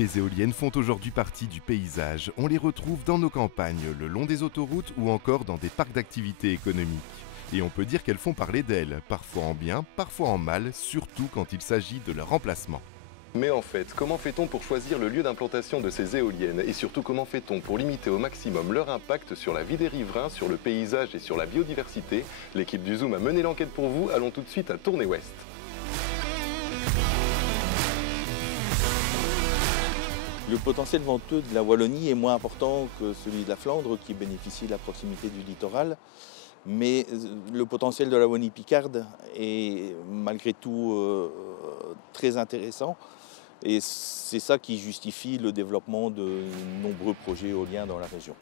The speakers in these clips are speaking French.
Les éoliennes font aujourd'hui partie du paysage. On les retrouve dans nos campagnes, le long des autoroutes ou encore dans des parcs d'activités économiques. Et on peut dire qu'elles font parler d'elles, parfois en bien, parfois en mal, surtout quand il s'agit de leur remplacement. Mais en fait, comment fait-on pour choisir le lieu d'implantation de ces éoliennes? Et surtout, comment fait-on pour limiter au maximum leur impact sur la vie des riverains, sur le paysage et sur la biodiversité? L'équipe du Zoom a mené l'enquête pour vous. Allons tout de suite à Tournai-Ouest. Le potentiel venteux de la Wallonie est moins important que celui de la Flandre qui bénéficie de la proximité du littoral. Mais le potentiel de la Wallonie-Picarde est malgré tout très intéressant. Et c'est ça qui justifie le développement de nombreux projets éoliens dans la région.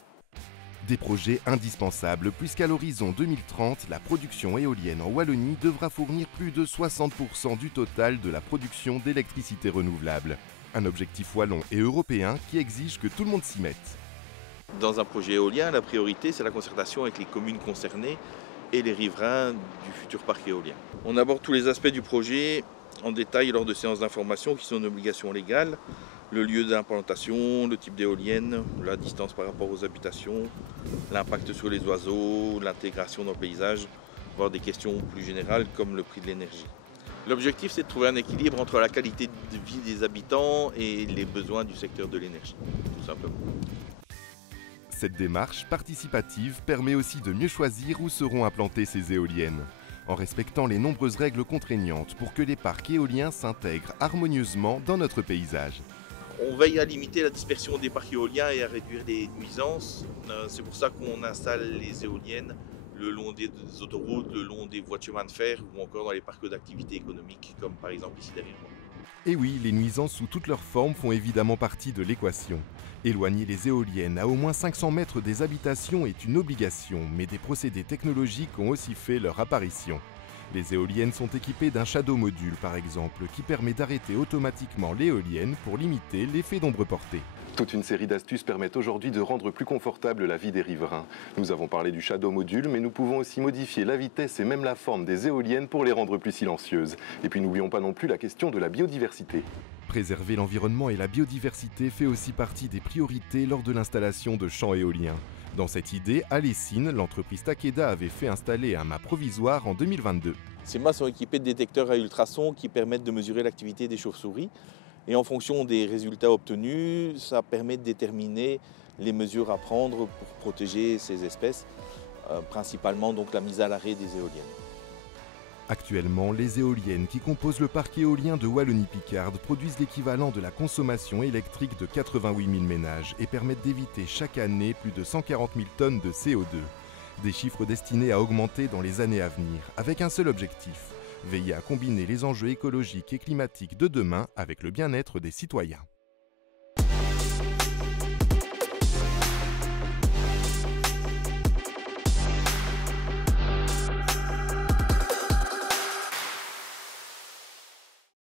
Des projets indispensables puisqu'à l'horizon 2030, la production éolienne en Wallonie devra fournir plus de 60% du total de la production d'électricité renouvelable. Un objectif wallon et européen qui exige que tout le monde s'y mette. Dans un projet éolien, la priorité, c'est la concertation avec les communes concernées et les riverains du futur parc éolien. On aborde tous les aspects du projet en détail lors de séances d'information qui sont une obligation légale. Le lieu d'implantation, le type d'éolienne, la distance par rapport aux habitations, l'impact sur les oiseaux, l'intégration dans le paysage, voire des questions plus générales comme le prix de l'énergie. L'objectif, c'est de trouver un équilibre entre la qualité de vie des habitants et les besoins du secteur de l'énergie, tout simplement. Cette démarche participative permet aussi de mieux choisir où seront implantées ces éoliennes, en respectant les nombreuses règles contraignantes pour que les parcs éoliens s'intègrent harmonieusement dans notre paysage. On veille à limiter la dispersion des parcs éoliens et à réduire les nuisances. C'est pour ça qu'on installe les éoliennes le long des autoroutes, le long des voies de chemin de fer ou encore dans les parcs d'activités économiques comme par exemple ici derrière moi. Et oui, les nuisances sous toutes leurs formes font évidemment partie de l'équation. Éloigner les éoliennes à au moins 500 mètres des habitations est une obligation, mais des procédés technologiques ont aussi fait leur apparition. Les éoliennes sont équipées d'un shadow module par exemple, qui permet d'arrêter automatiquement l'éolienne pour limiter l'effet d'ombre portée. Toute une série d'astuces permettent aujourd'hui de rendre plus confortable la vie des riverains. Nous avons parlé du shadow module, mais nous pouvons aussi modifier la vitesse et même la forme des éoliennes pour les rendre plus silencieuses. Et puis n'oublions pas non plus la question de la biodiversité. Préserver l'environnement et la biodiversité fait aussi partie des priorités lors de l'installation de champs éoliens. Dans cette idée, à Lessines, l'entreprise Takeda avait fait installer un mât provisoire en 2022. Ces mâts sont équipés de détecteurs à ultrasons qui permettent de mesurer l'activité des chauves-souris. Et en fonction des résultats obtenus, ça permet de déterminer les mesures à prendre pour protéger ces espèces, principalement donc la mise à l'arrêt des éoliennes. Actuellement, les éoliennes qui composent le parc éolien de Wallonie-Picarde produisent l'équivalent de la consommation électrique de 88 000 ménages et permettent d'éviter chaque année plus de 140 000 tonnes de CO2. Des chiffres destinés à augmenter dans les années à venir, avec un seul objectif: veiller à combiner les enjeux écologiques et climatiques de demain avec le bien-être des citoyens.